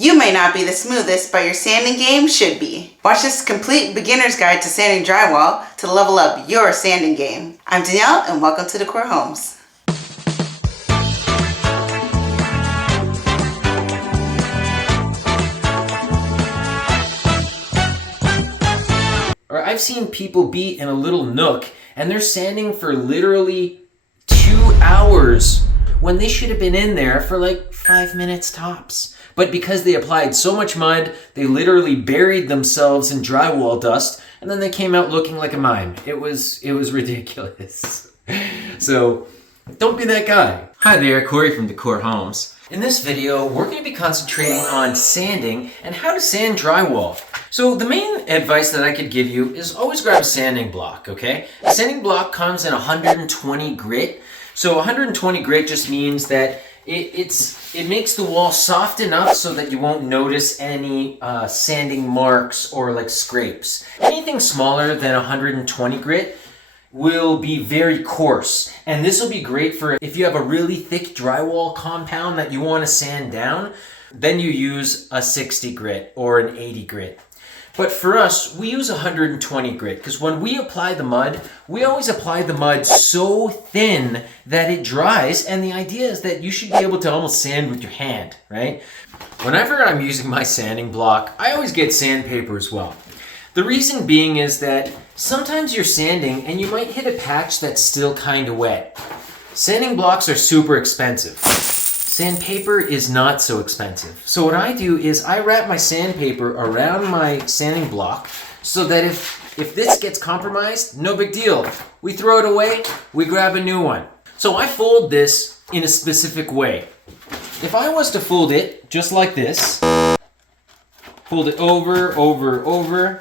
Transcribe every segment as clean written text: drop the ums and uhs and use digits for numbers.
You may not be the smoothest, but your sanding game should be. Watch this complete beginner's guide to sanding drywall to level up your sanding game. I'm Danielle and welcome to De-cor Homes. Or I've seen people be in a little nook and they're sanding for literally 2 hours when they should have been in there for like 5 minutes tops. But because they applied so much mud, they literally buried themselves in drywall dust, and then they came out looking like a mime. It was ridiculous. So don't be that guy. Hi there, Corey from De-cor Homes. In this video, we're going to be concentrating on sanding and how to sand drywall. So the main advice that I could give you is always grab a sanding block, okay? A sanding block comes in 120 grit. So 120 grit just means that it makes the wall soft enough so that you won't notice any sanding marks or like scrapes. Anything smaller than 120 grit will be very coarse, and this will be great for if you have a really thick drywall compound that you want to sand down. Then you use a 60 grit or an 80 grit. But for us, we use 120 grit because when we apply the mud, we always apply the mud so thin that it dries, and the idea is that you should be able to almost sand with your hand, right? Whenever I'm using my sanding block, I always get sandpaper as well. The reason being is that sometimes you're sanding and you might hit a patch that's still kind of wet. Sanding blocks are super expensive. Sandpaper is not so expensive. So what I do is I wrap my sandpaper around my sanding block so that if this gets compromised, no big deal. We throw it away, we grab a new one. So I fold this in a specific way. If I was to fold it just like this, fold it over,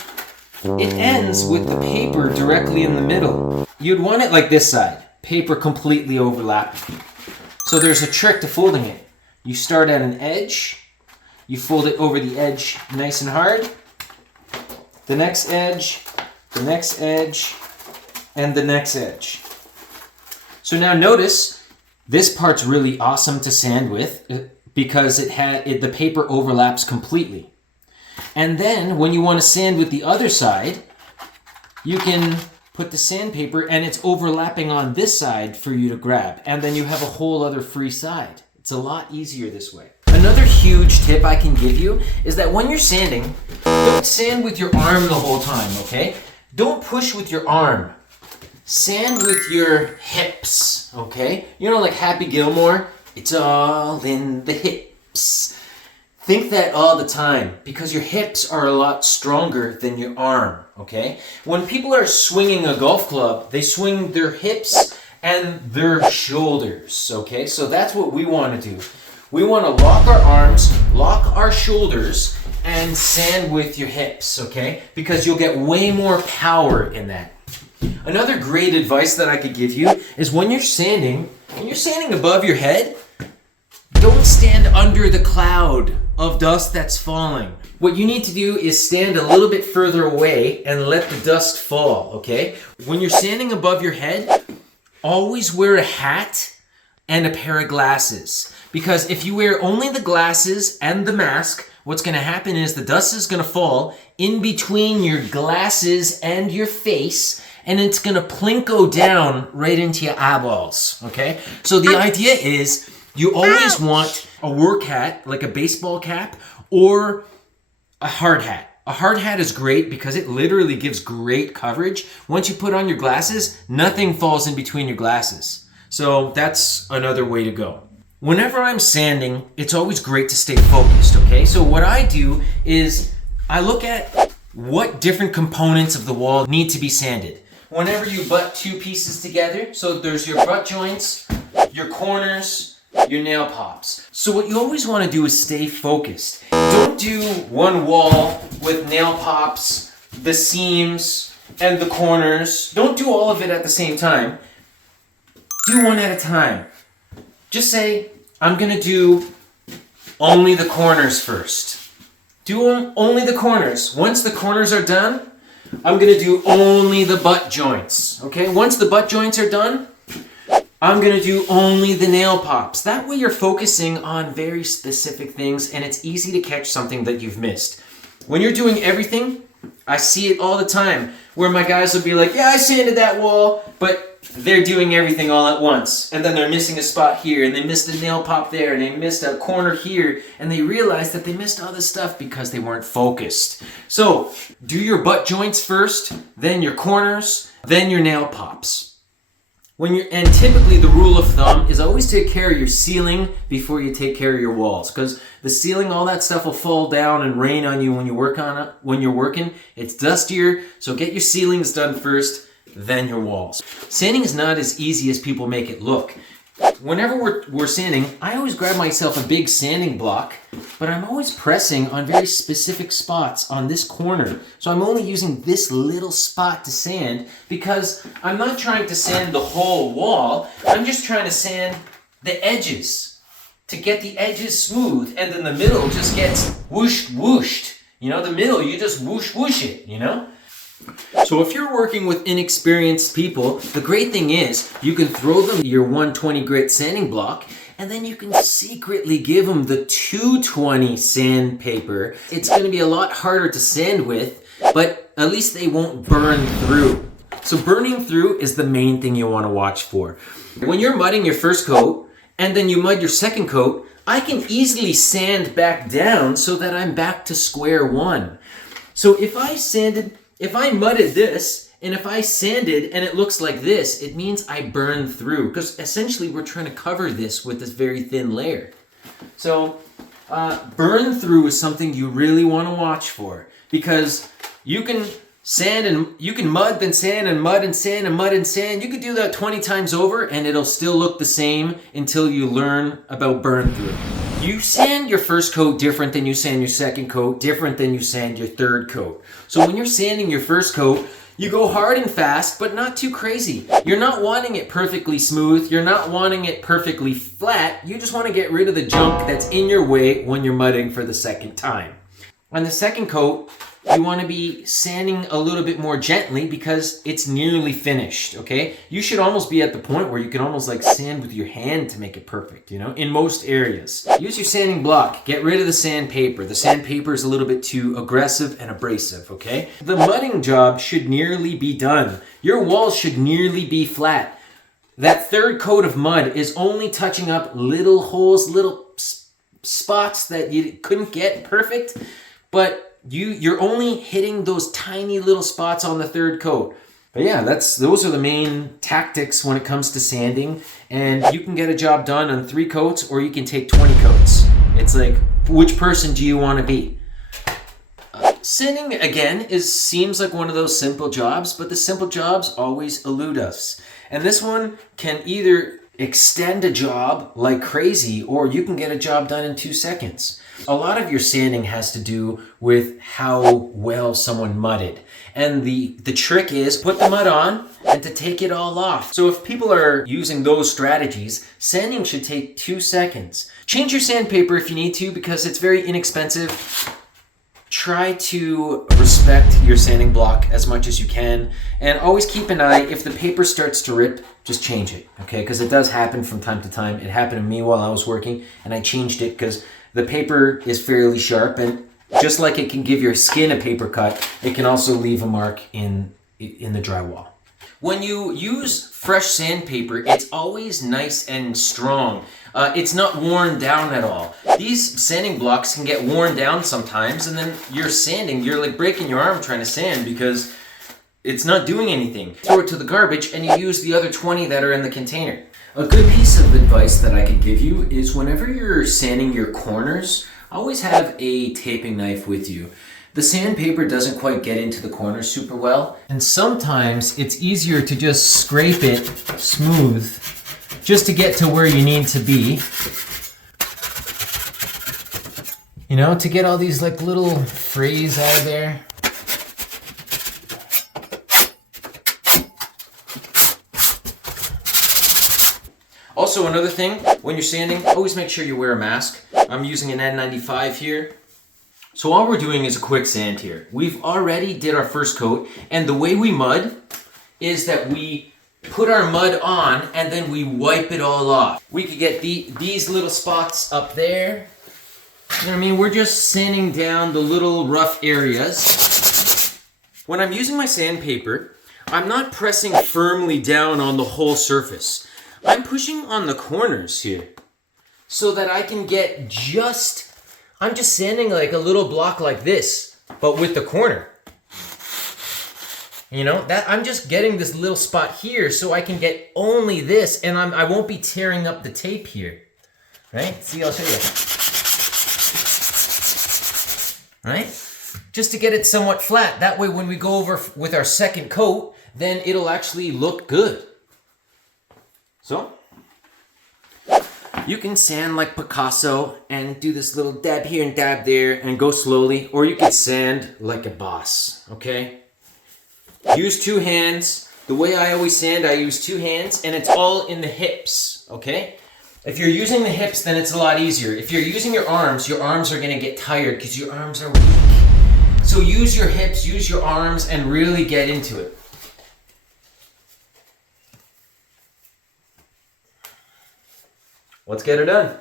it ends with the paper directly in the middle. You'd want it like this side, paper completely overlapping. So there's a trick to folding it. You start at an edge, you fold it over the edge nice and hard, the next edge, and the next edge. So now notice, this part's really awesome to sand with because the paper overlaps completely. And then when you want to sand with the other side, you can put the sandpaper and it's overlapping on this side for you to grab. And then you have a whole other free side. It's a lot easier this way. Another huge tip I can give you is that when you're sanding, don't sand with your arm the whole time, okay? Don't push with your arm. Sand with your hips, okay? You know, like Happy Gilmore, it's all in the hips. Think that all the time because your hips are a lot stronger than your arm, okay? When people are swinging a golf club, they swing their hips and their shoulders, okay? So that's what we want to do. We want to lock our arms, lock our shoulders, and sand with your hips, okay? Because you'll get way more power in that. Another great advice that I could give you is when you're sanding above your head, don't stand under the cloud of dust that's falling. What you need to do is stand a little bit further away and let the dust fall, okay? When you're standing above your head, always wear a hat and a pair of glasses. Because if you wear only the glasses and the mask, what's gonna happen is the dust is gonna fall in between your glasses and your face, and it's gonna plinko down right into your eyeballs, okay? So the idea is, you always want a work hat, like a baseball cap, or a hard hat. A hard hat is great because it literally gives great coverage. Once you put on your glasses, nothing falls in between your glasses. So that's another way to go. Whenever I'm sanding, it's always great to stay focused, okay? So what I do is I look at what different components of the wall need to be sanded. Whenever you butt two pieces together, so there's your butt joints, your corners, your nail pops. So what you always want to do is stay focused. Don't do one wall with nail pops, the seams, and the corners. Don't do all of it at the same time. Do one at a time. Just say, I'm going to do only the corners first. Do only the corners. Once the corners are done, I'm going to do only the butt joints. Okay? Once the butt joints are done, I'm gonna do only the nail pops. That way you're focusing on very specific things and it's easy to catch something that you've missed. When you're doing everything, I see it all the time where my guys will be like, yeah, I sanded that wall, but they're doing everything all at once. And then they're missing a spot here and they missed a nail pop there and they missed a corner here and they realize that they missed all this stuff because they weren't focused. So do your butt joints first, then your corners, then your nail pops. And typically the rule of thumb is always take care of your ceiling before you take care of your walls, because the ceiling, all that stuff will fall down and rain on you when you work on it. When you're working, it's dustier, so get your ceilings done first, then your walls. Sanding is not as easy as people make it look. Whenever we're sanding, I always grab myself a big sanding block, but I'm always pressing on very specific spots on this corner. So I'm only using this little spot to sand because I'm not trying to sand the whole wall. I'm just trying to sand the edges to get the edges smooth, and then the middle just gets whooshed, whooshed. You know, the middle, you just whoosh, whoosh it, you know? So if you're working with inexperienced people, the great thing is you can throw them your 120 grit sanding block and then you can secretly give them the 220 sandpaper. It's going to be a lot harder to sand with, but at least they won't burn through. So burning through is the main thing you want to watch for. When you're mudding your first coat and then you mud your second coat, I can easily sand back down so that I'm back to square one. So if I mudded this, and if I sanded and it looks like this, it means I burned through, because essentially we're trying to cover this with this very thin layer. So burn through is something you really want to watch for, because you can sand and you can mud, then sand and mud and sand and mud and sand. You could do that 20 times over and it'll still look the same until you learn about burn through. You sand your first coat different than you sand your second coat, different than you sand your third coat. So when you're sanding your first coat, you go hard and fast, but not too crazy. You're not wanting it perfectly smooth. You're not wanting it perfectly flat. You just want to get rid of the junk that's in your way when you're mudding for the second time. On the second coat, you want to be sanding a little bit more gently because it's nearly finished, okay? You should almost be at the point where you can almost like sand with your hand to make it perfect, you know, in most areas. Use your sanding block. Get rid of the sandpaper. The sandpaper is a little bit too aggressive and abrasive, okay? The mudding job should nearly be done. Your walls should nearly be flat. That third coat of mud is only touching up little holes, little spots that you couldn't get perfect, but you're only hitting those tiny little spots on the third coat. But yeah, those are the main tactics when it comes to sanding, and you can get a job done on 3 coats or you can take 20 coats. It's like, which person do you want to be? Sanding, again, seems like one of those simple jobs, but the simple jobs always elude us. And this one can either extend a job like crazy, or you can get a job done in 2 seconds. A lot of your sanding has to do with how well someone mudded. And the trick is put the mud on and to take it all off. So if people are using those strategies, sanding should take 2 seconds. Change your sandpaper if you need to, because it's very inexpensive. Try to respect your sanding block as much as you can, and always keep an eye. If the paper starts to rip, just change it, okay? Because it does happen from time to time. It happened to me while I was working, and I changed it because the paper is fairly sharp, and just like it can give your skin a paper cut, it can also leave a mark in the drywall. When you use fresh sandpaper, it's always nice and strong. It's not worn down at all. These sanding blocks can get worn down sometimes, and then you're sanding, you're like breaking your arm trying to sand because it's not doing anything. Throw it to the garbage and you use the other 20 that are in the container. A good piece of advice that I could give you is whenever you're sanding your corners, always have a taping knife with you. The sandpaper doesn't quite get into the corners super well, and sometimes it's easier to just scrape it smooth just to get to where you need to be. You know, to get all these like little frays out of there. Also, another thing, when you're sanding, always make sure you wear a mask. I'm using an N95 here. So all we're doing is a quick sand here. We've already did our first coat, and the way we mud is that we put our mud on, and then we wipe it all off. We could get these little spots up there. You know what I mean? We're just sanding down the little rough areas. When I'm using my sandpaper, I'm not pressing firmly down on the whole surface. I'm pushing on the corners here so that I can get I'm just sanding like a little block like this, but with the corner. You know, that I'm just getting this little spot here so I can get only this, and I won't be tearing up the tape here. Right? See, I'll show you. Right? Just to get it somewhat flat. That way when we go over with our second coat, then it'll actually look good. So, you can sand like Picasso and do this little dab here and dab there and go slowly, or you can sand like a boss, okay? Use two hands. The way I always sand, I use two hands, and it's all in the hips, okay? If you're using the hips, then it's a lot easier. If you're using your arms are gonna get tired because your arms are weak. So use your hips, use your arms, and really get into it. Let's get her done.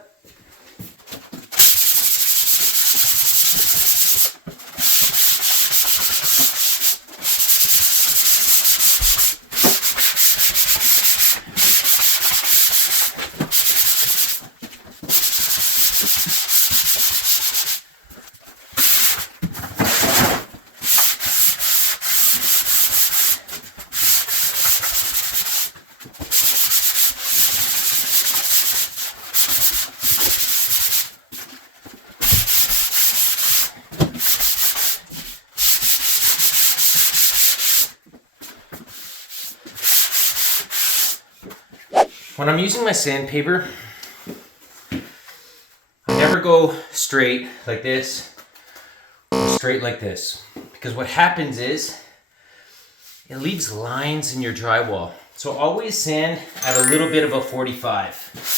When I'm using my sandpaper, I never go straight like this or straight like this, because what happens is it leaves lines in your drywall. So always sand at a little bit of a 45.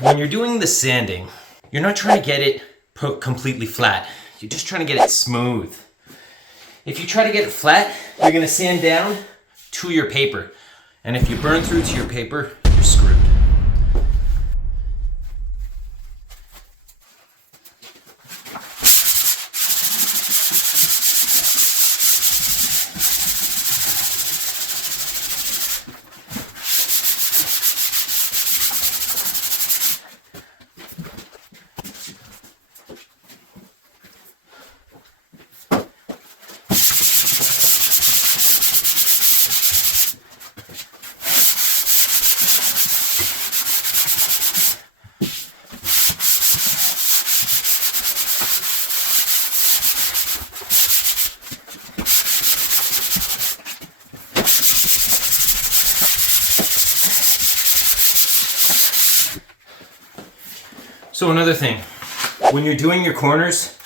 When you're doing the sanding, you're not trying to get it completely flat. You're just trying to get it smooth. If you try to get it flat, you're gonna sand down to your paper. And if you burn through to your paper, you're screwed. So another thing, when you're doing your corners,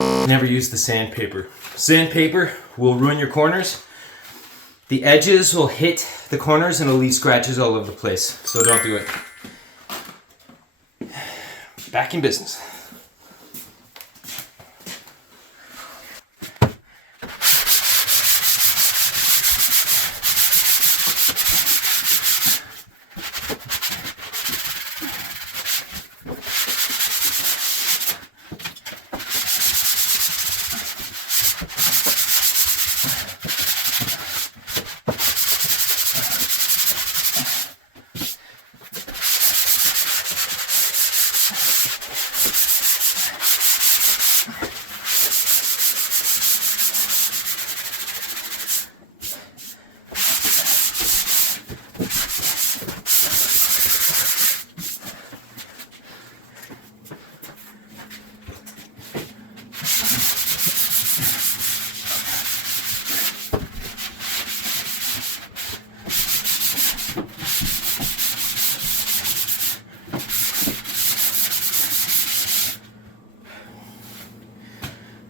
never use the sandpaper. Sandpaper will ruin your corners. The edges will hit the corners and it'll leave scratches all over the place. So don't do it. Back in business.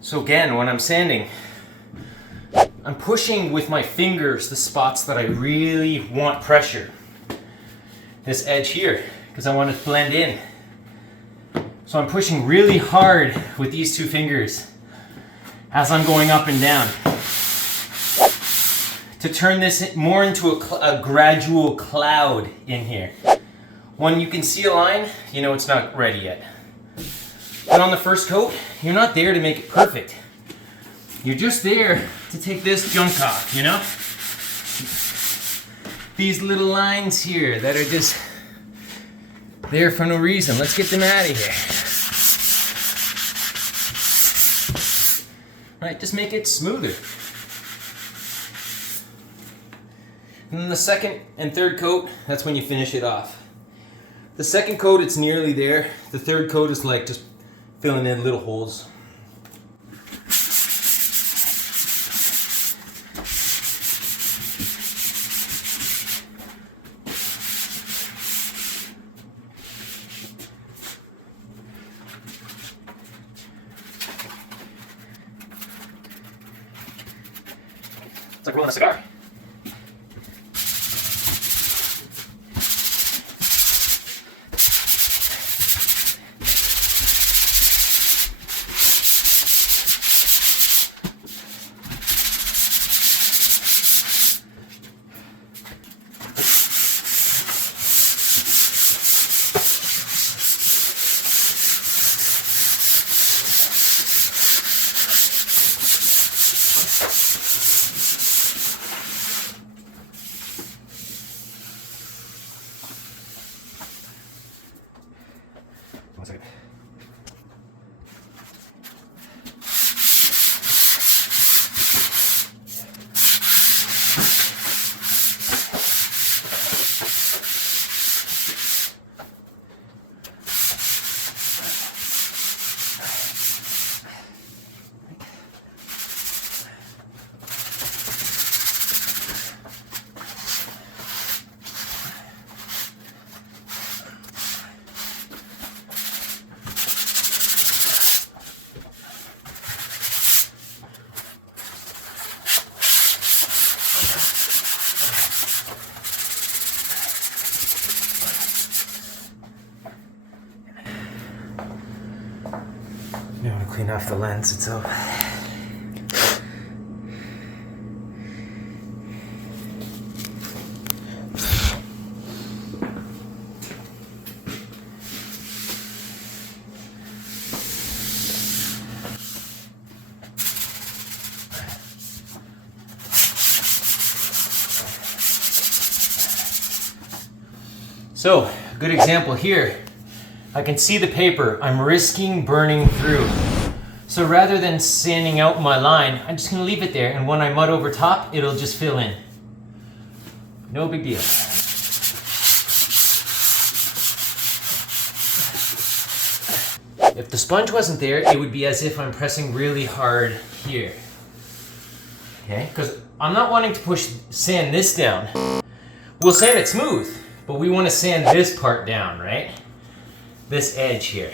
So again, when I'm sanding, I'm pushing with my fingers the spots that I really want pressure. This edge here, because I want it to blend in. So I'm pushing really hard with these two fingers as I'm going up and down to turn this more into a gradual cloud in here. When you can see a line, you know it's not ready yet. But on the first coat, you're not there to make it perfect. You're just there to take this junk off, you know? These little lines here that are just there for no reason. Let's get them out of here. Right, just make it smoother. And then the second and third coat, that's when you finish it off. The second coat, it's nearly there. The third coat is like just filling in little holes. It's like rolling a cigar. One second. You want to clean off the lens itself. So, a good example here. I can see the paper. I'm risking burning through. So rather than sanding out my line, I'm just gonna leave it there, and when I mud over top, it'll just fill in. No big deal. If the sponge wasn't there, it would be as if I'm pressing really hard here. Okay, because I'm not wanting to sand this down. We'll sand it smooth, but we want to sand this part down, right? This edge here.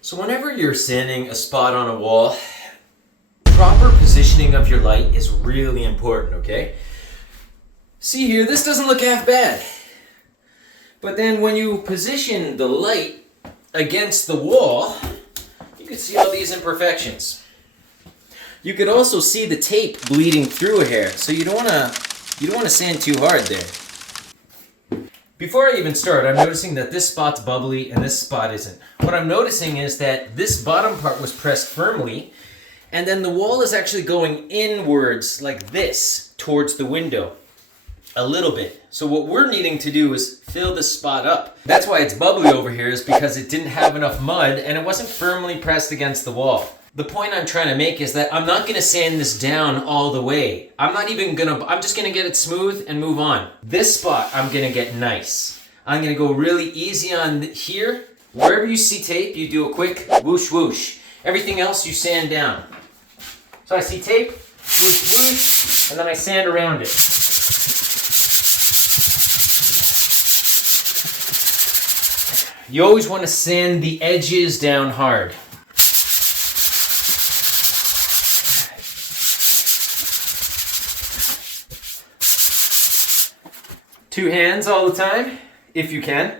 So whenever you're sanding a spot on a wall, proper positioning of your light is really important, okay? See here, this doesn't look half bad. But then when you position the light against the wall, you can see all these imperfections. You could also see the tape bleeding through here, so you don't want to sand too hard there. Before I even start, I'm noticing that this spot's bubbly and this spot isn't. What I'm noticing is that this bottom part was pressed firmly, and then the wall is actually going inwards like this towards the window. A little bit. So what we're needing to do is fill this spot up. That's why it's bubbly over here, is because it didn't have enough mud and it wasn't firmly pressed against the wall. The point I'm trying to make is that I'm not going to sand this down all the way. I'm just going to get it smooth and move on. This spot I'm going to get nice. I'm gonna go really easy on here. Wherever you see tape, you do a quick whoosh whoosh. Everything else you sand down. So I see tape, whoosh whoosh, and then I sand around it. You always want to sand the edges down hard. Two hands all the time, if you can.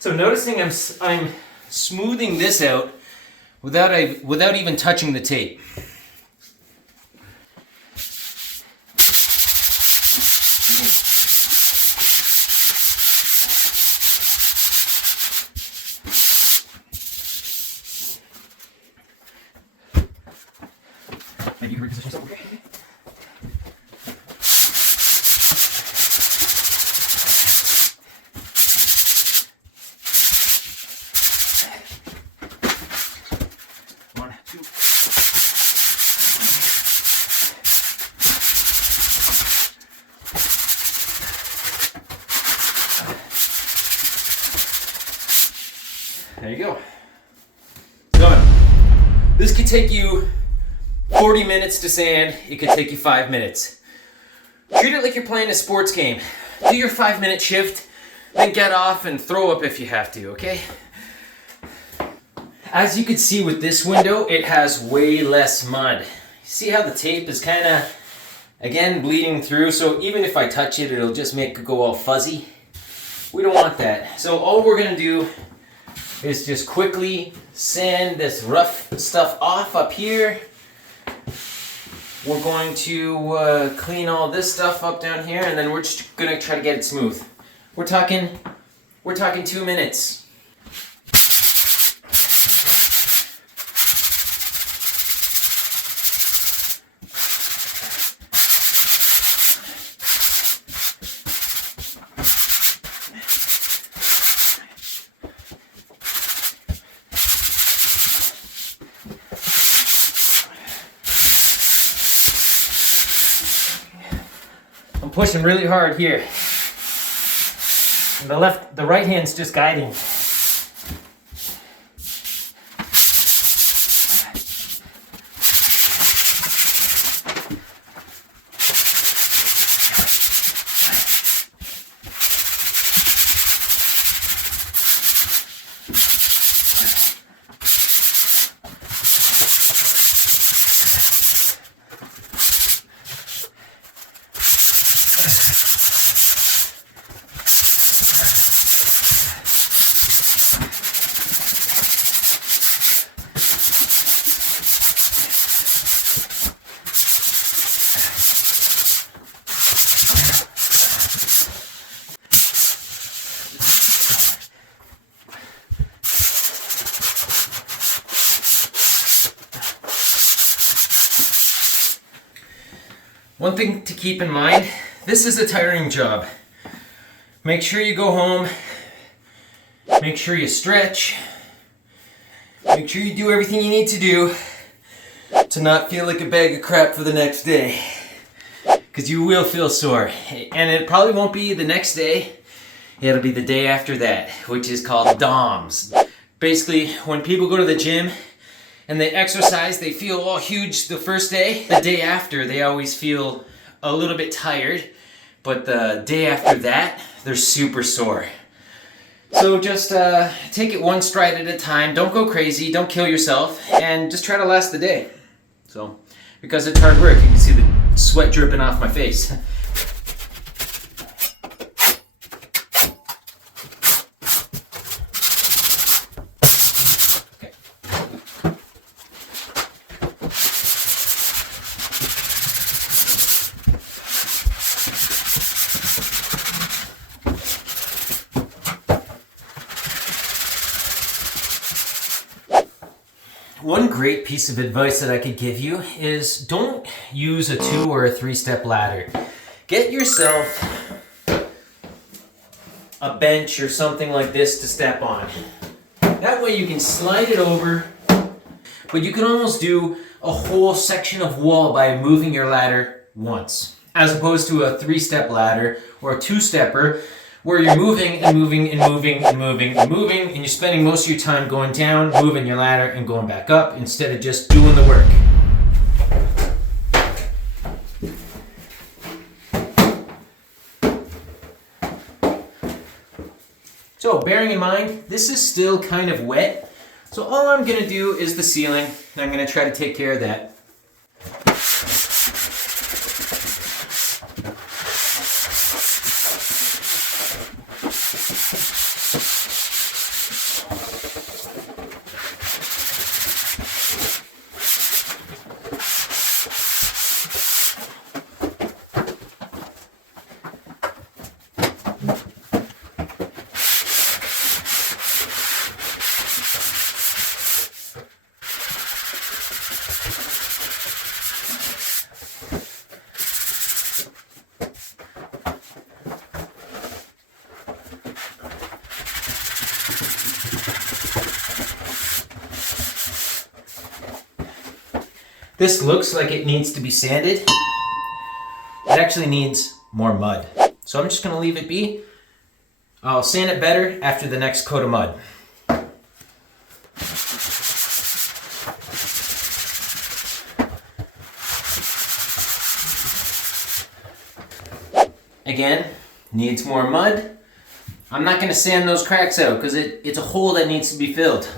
So noticing I'm smoothing this out without even touching the tape. Maybe you can reposition yourself. Okay. There you go. Done. This could take you 40 minutes to sand. It could take you 5 minutes. Treat it like you're playing a sports game. Do your 5-minute shift, then get off and throw up if you have to, okay? As you can see with this window, it has way less mud. See how the tape is kind of, again, bleeding through, so even if I touch it, it'll just make it go all fuzzy. We don't want that. So all we're gonna do is just quickly sand this rough stuff off up here. We're going to clean all this stuff up down here, and then we're just gonna try to get it smooth. We're talking 2 minutes. I'm pushing really hard here. And the right hand's just guiding. One thing to keep in mind, this is a tiring job. Make sure you go home, make sure you stretch, make sure you do everything you need to do to not feel like a bag of crap for the next day. Because you will feel sore. And it probably won't be the next day, it'll be the day after that, which is called DOMS. Basically, when people go to the gym and they exercise, they feel all huge the first day. The day after, they always feel a little bit tired, but the day after that, they're super sore. So just take it one stride at a time. Don't go crazy, don't kill yourself, and just try to last the day. So, because it's hard work, you can see the sweat dripping off my face. One great piece of advice that I could give you is don't use a 2 or a 3-step ladder. Get yourself a bench or something like this to step on. That way you can slide it over, but you can almost do a whole section of wall by moving your ladder once. as opposed to a 3-step ladder or a 2-stepper where you're moving and moving and moving and moving and moving, and you're spending most of your time going down, moving your ladder, and going back up instead of just doing the work. So bearing in mind, this is still kind of wet, so all I'm going to do is the ceiling, and I'm going to try to take care of that. This looks like it needs to be sanded. It actually needs more mud. So I'm just going to leave it be. I'll sand it better after the next coat of mud. Again, needs more mud. I'm not going to sand those cracks out because it's a hole that needs to be filled.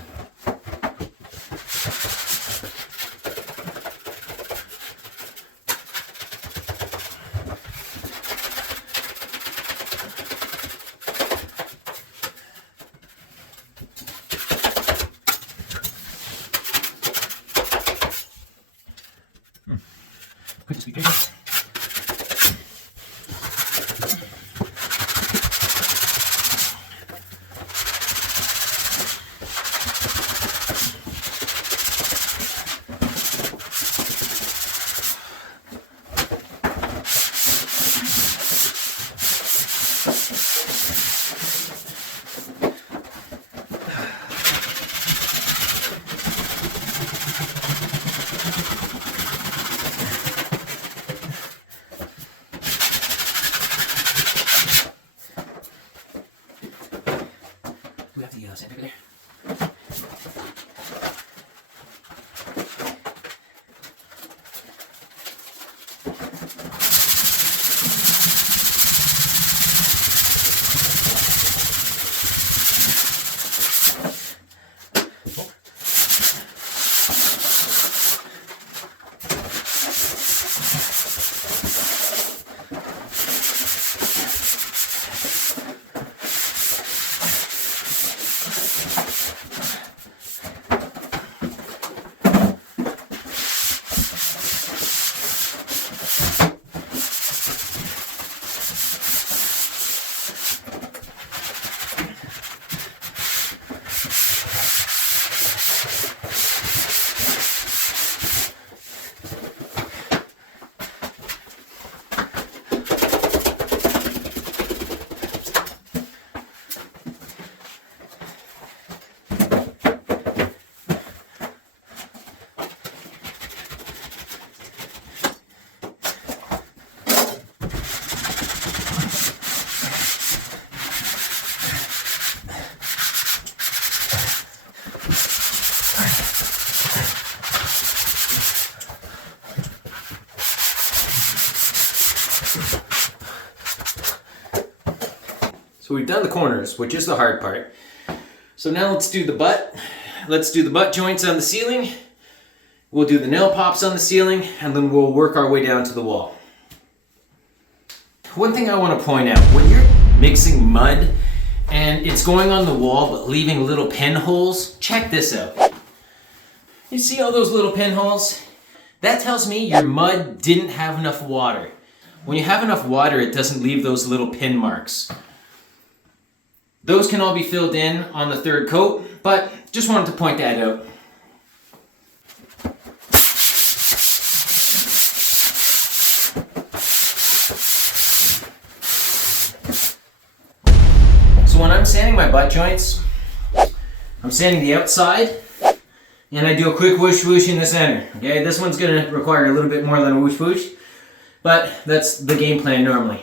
We have the yellow sandpaper there. So we've done the corners, which is the hard part. So now let's do the butt. Let's do the butt joints on the ceiling. We'll do the nail pops on the ceiling, and then we'll work our way down to the wall. One thing I want to point out, when you're mixing mud and it's going on the wall but leaving little pinholes, check this out. You see all those little pinholes? That tells me your mud didn't have enough water. When you have enough water, it doesn't leave those little pin marks. Those can all be filled in on the third coat, but just wanted to point that out. So when I'm sanding my butt joints, I'm sanding the outside, and I do a quick whoosh whoosh in the center. Okay, this one's gonna require a little bit more than a whoosh whoosh, But that's the game plan normally.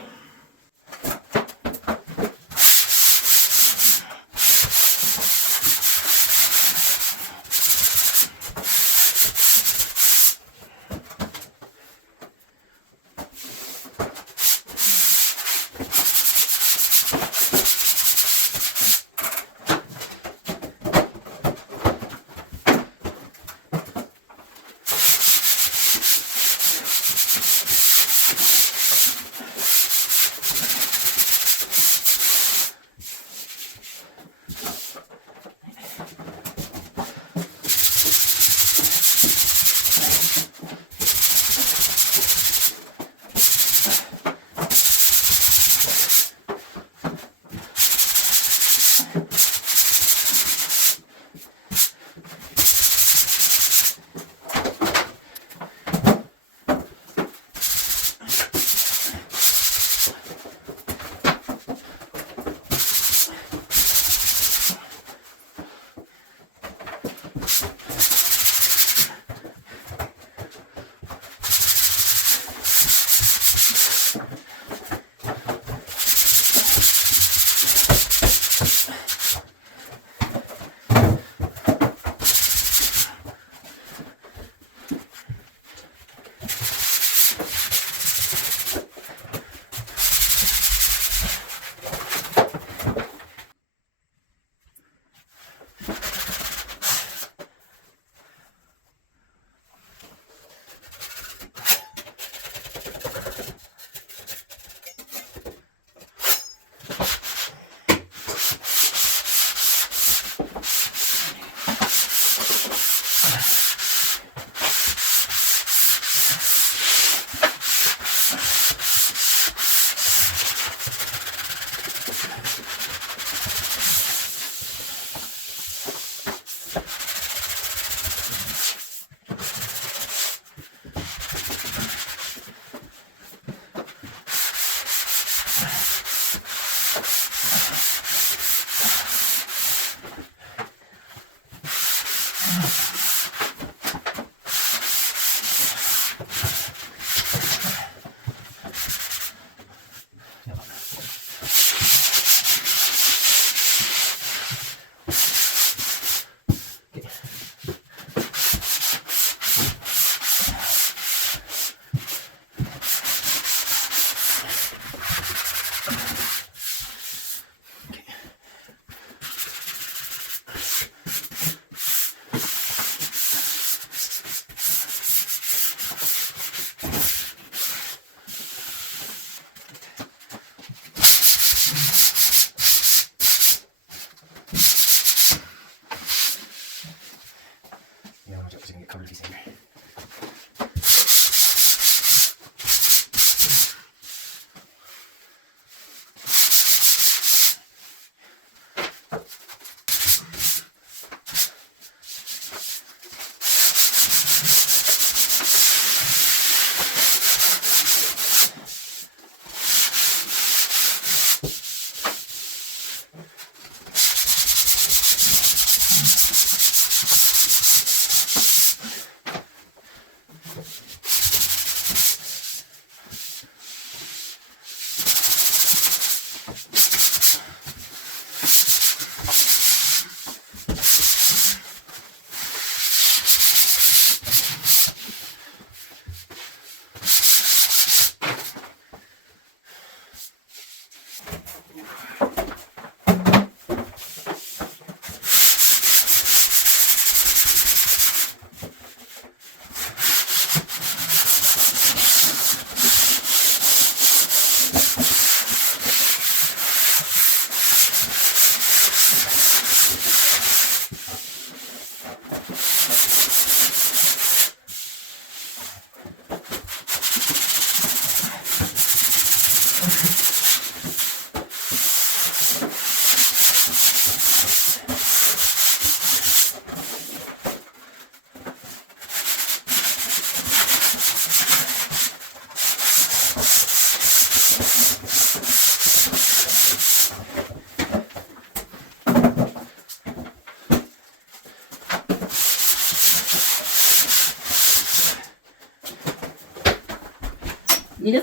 You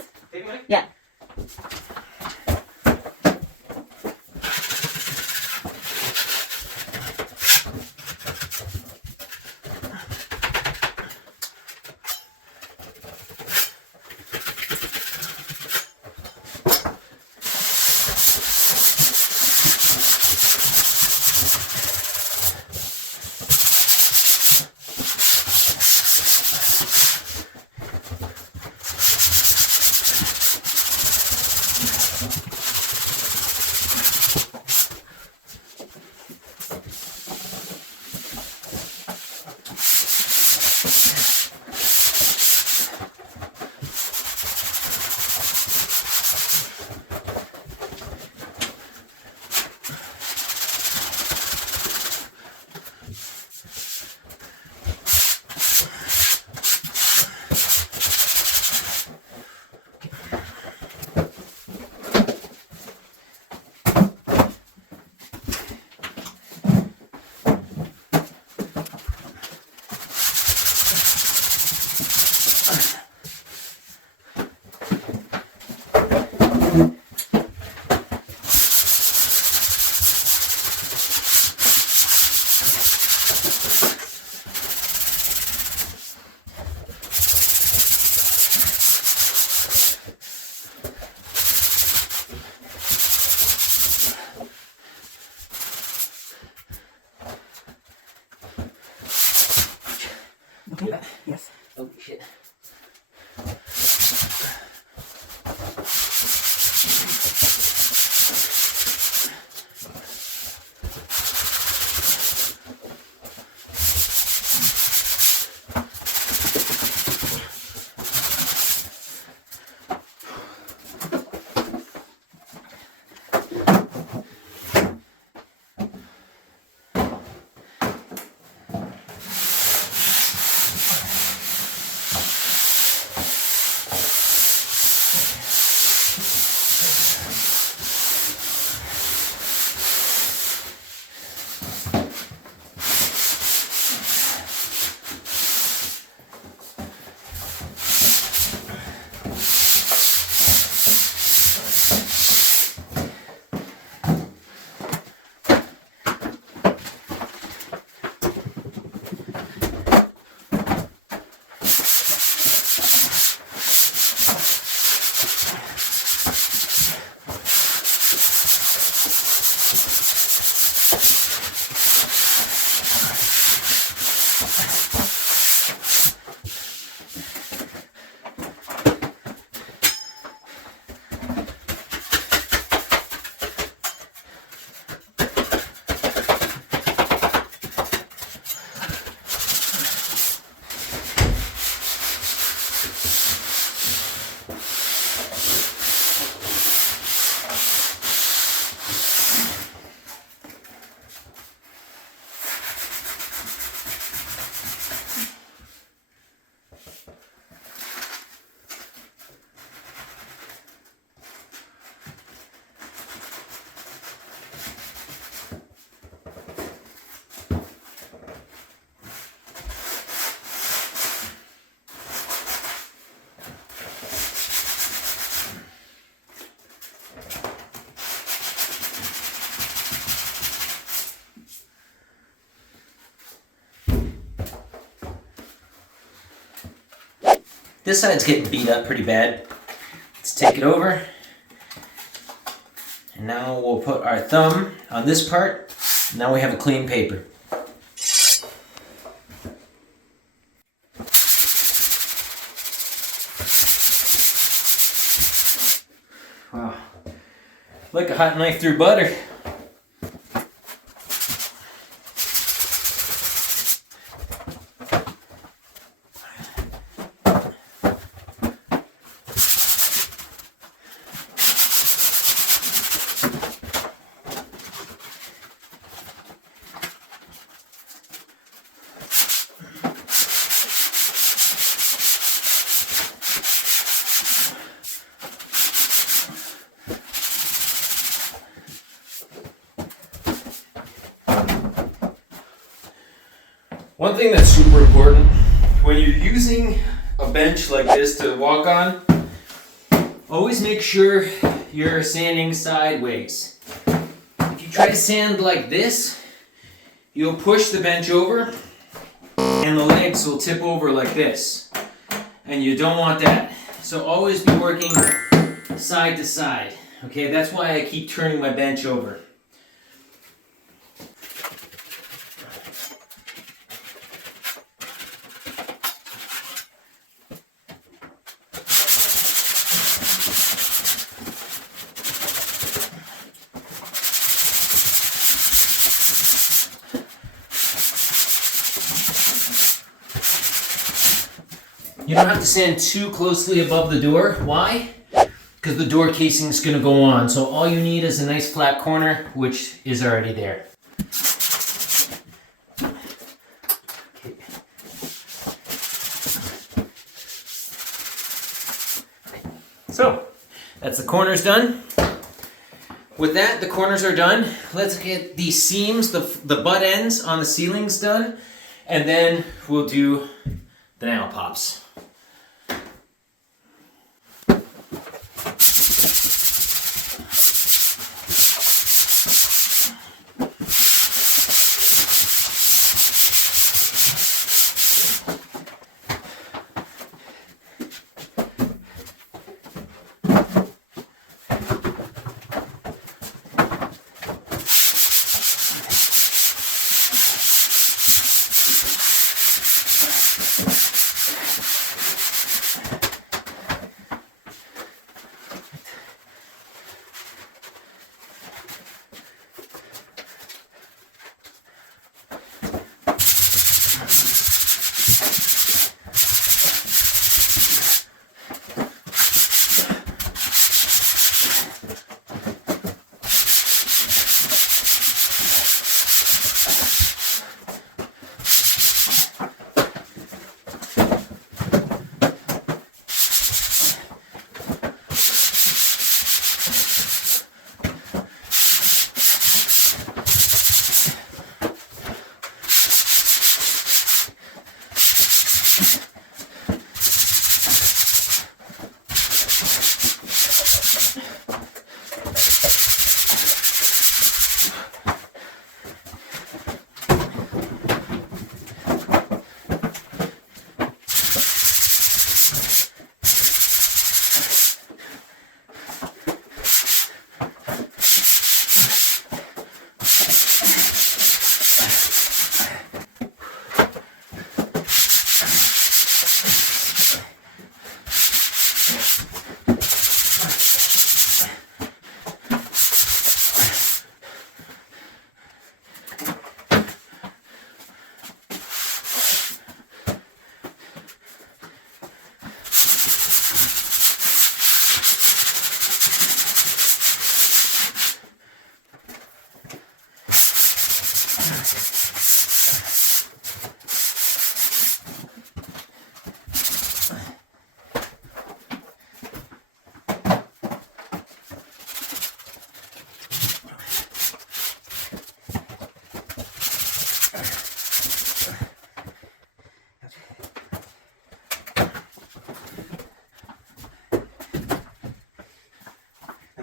Yes. Oh shit. This side's getting beat up pretty bad. Let's take it over. And now we'll put our thumb on this part. Now we have a clean paper. Wow. Like a hot knife through butter. One thing that's super important, when you're using a bench like this to walk on, always make sure you're sanding sideways. If you try to sand like this, you'll push the bench over and the legs will tip over like this. And you don't want that. So always be working side to side. Okay, that's why I keep turning my bench over. You don't have to sand too closely above the door. Why? Because the door casing is going to go on. So all you need is a nice flat corner, which is already there. So that's the corners done. With that, the corners are done. Let's get the seams, the butt ends on the ceilings done, and then we'll do the nail pops.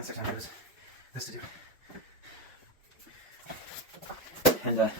That's our time. There's this to do. And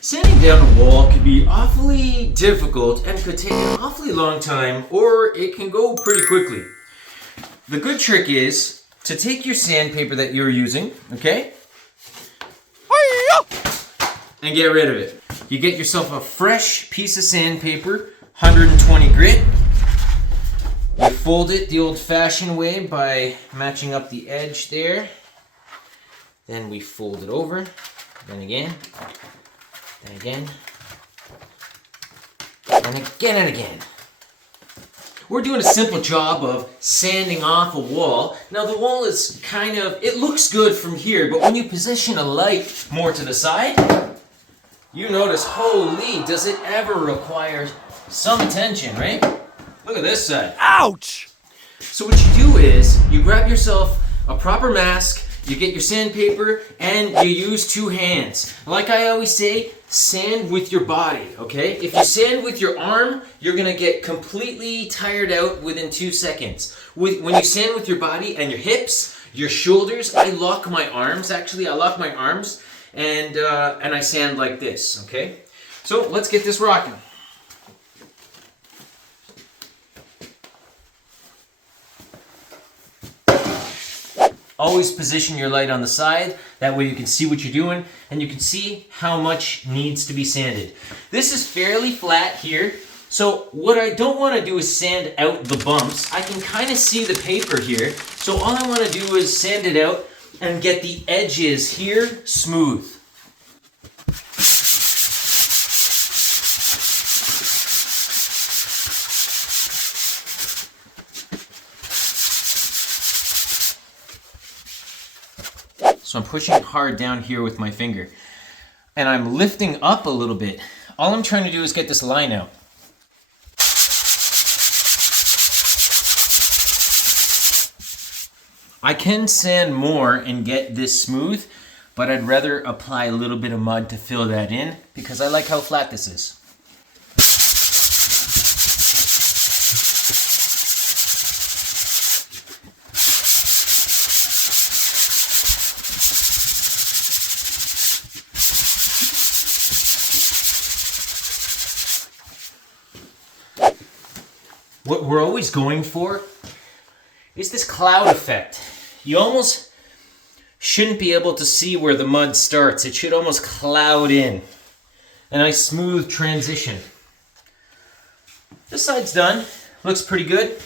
sanding down a wall can be awfully difficult and could take an awfully long time, or it can go pretty quickly. The good trick is to take your sandpaper that you're using, okay? And get rid of it. You get yourself a fresh piece of sandpaper, 120 grit. You fold it the old-fashioned way by matching up the edge there. Then we fold it over, then again, then again, and again and again. We're doing a simple job of sanding off a wall. Now the wall is it looks good from here, but when you position a light more to the side, you notice, holy, does it ever require some attention, right? Look at this side. Ouch! So what you do is, you grab yourself a proper mask, you get your sandpaper, and you use 2 hands. Like I always say, sand with your body, okay? If you sand with your arm, you're gonna get completely tired out within 2 seconds. When you sand with your body and your hips, your shoulders, I lock my arms, and I sand like this, okay? So let's get this rocking. Always position your light on the side, that way you can see what you're doing and you can see how much needs to be sanded. This is fairly flat here, so what I don't want to do is sand out the bumps. I can kind of see the paper here, so all I want to do is sand it out and get the edges here smooth. So I'm pushing hard down here with my finger. And I'm lifting up a little bit. All I'm trying to do is get this line out. I can sand more and get this smooth, but I'd rather apply a little bit of mud to fill that in because I like how flat this is. What we're always going for is this cloud effect. You almost shouldn't be able to see where the mud starts. It should almost cloud in. A nice smooth transition. This side's done. Looks pretty good.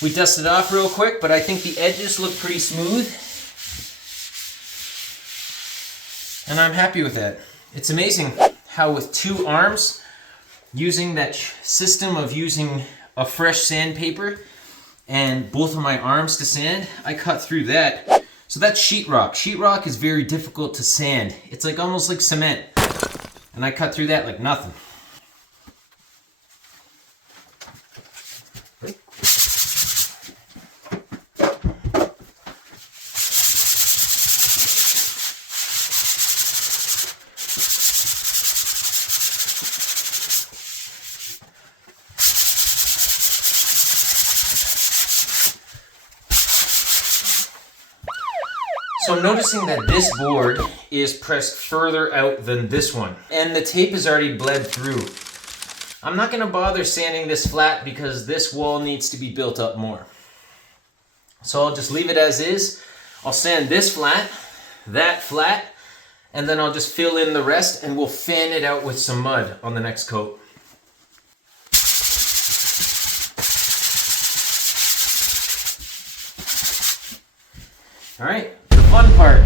We dusted off real quick, but I think the edges look pretty smooth. And I'm happy with that. It's amazing how with 2 arms, using that system of using a fresh sandpaper and both of my arms to sand, I cut through that. So that's sheetrock. Sheetrock is very difficult to sand. It's like almost like cement. And I cut through that like nothing. So I'm noticing that this board is pressed further out than this one, and the tape is already bled through. I'm not gonna bother sanding this flat because this wall needs to be built up more. So I'll just leave it as is. I'll sand this flat, that flat, and then I'll just fill in the rest and we'll fan it out with some mud on the next coat. All right, the fun part.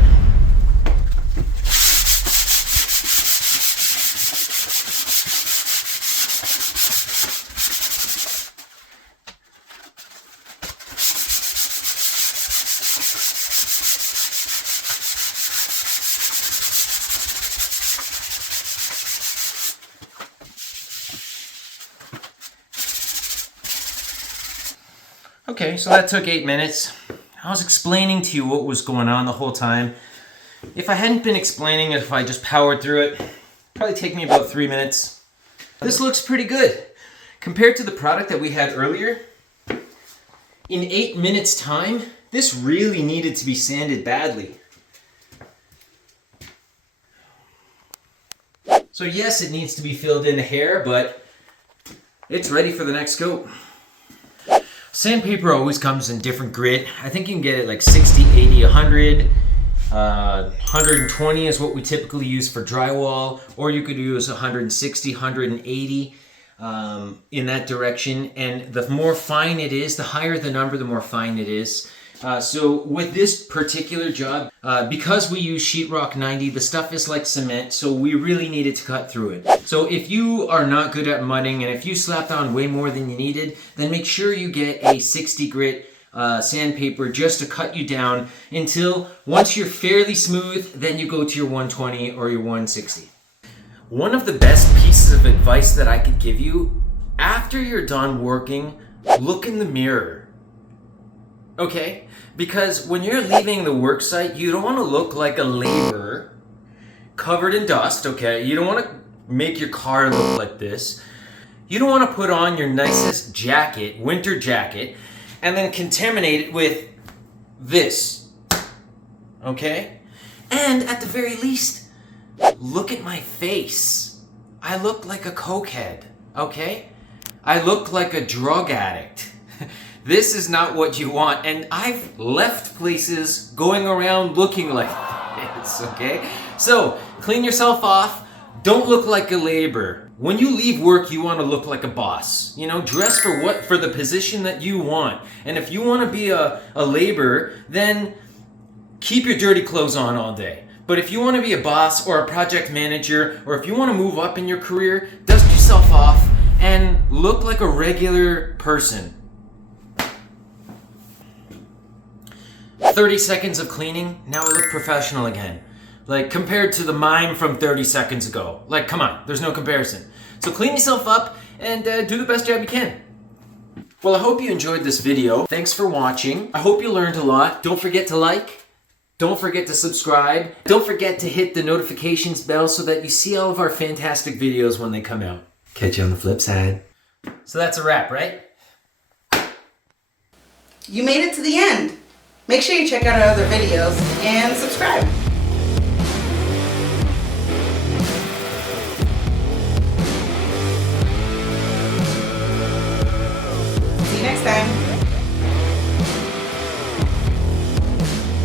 Okay, so that took 8 minutes. I was explaining to you what was going on the whole time. If I hadn't been explaining it, if I just powered through it, it'd probably take me about 3 minutes. This looks pretty good. Compared to the product that we had earlier, in 8 minutes time, this really needed to be sanded badly. So yes, it needs to be filled in hair, but it's ready for the next coat. Sandpaper always comes in different grit. I think you can get it like 60, 80, 100. 120 is what we typically use for drywall, or you could use 160, 180 in that direction. And the more fine it is, the higher the number, the more fine it is. So with this particular job, because we use sheetrock 90, the stuff is like cement, so we really needed to cut through it. So if you are not good at mudding, and if you slapped on way more than you needed, then make sure you get a 60 grit sandpaper just to cut you down until once you're fairly smooth, then you go to your 120 or your 160. One of the best pieces of advice that I could give you, after you're done working, look in the mirror. Okay? Because when you're leaving the work site, you don't want to look like a laborer covered in dust, okay? You don't want to make your car look like this. You don't want to put on your nicest jacket, winter jacket, and then contaminate it with this, okay? And at the very least, look at my face. I look like a cokehead, okay? I look like a drug addict. This is not what you want, and I've left places going around looking like this, okay? So, clean yourself off. Don't look like a laborer. When you leave work, you want to look like a boss. You know, dress for the position that you want. And if you want to be a laborer, then keep your dirty clothes on all day. But if you want to be a boss or a project manager, or if you want to move up in your career, dust yourself off and look like a regular person. 30 seconds of cleaning, now I look professional again. Like, compared to the mime from 30 seconds ago. Like, come on, there's no comparison. So clean yourself up and do the best job you can. Well, I hope you enjoyed this video. Thanks for watching. I hope you learned a lot. Don't forget to like. Don't forget to subscribe. Don't forget to hit the notifications bell so that you see all of our fantastic videos when they come out. Catch you on the flip side. So that's a wrap, right? You made it to the end. Make sure you check out our other videos and subscribe. See you next time.